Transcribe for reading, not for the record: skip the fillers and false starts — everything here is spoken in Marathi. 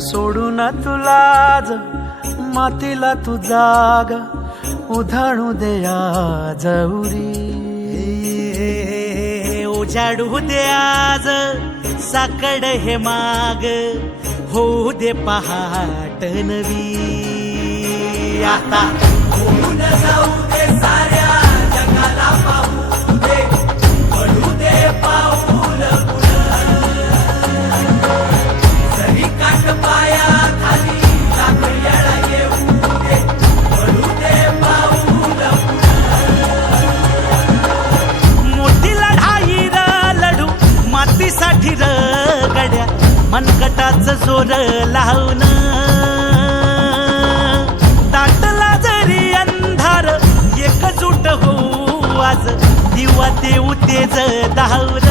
सोडून तुला मातीला तू जाग उधाणू दे आज उरी. उजाडू दे आज साकड हे माग होऊ दे पहाट नवी. आता होऊन जाऊ दे साऱ्या जगाला पाहू दे पडू दे पाऊल जरी काट पाया खाली लाकड्याला येऊ दे पडू दे पाऊल. मोठी लढाई र लढू मातीसाठी र गड्या मनगटाच जोर लावून. दाटला जरी अंधार एकजूट होऊ आज दिवा देऊ तेज धावर.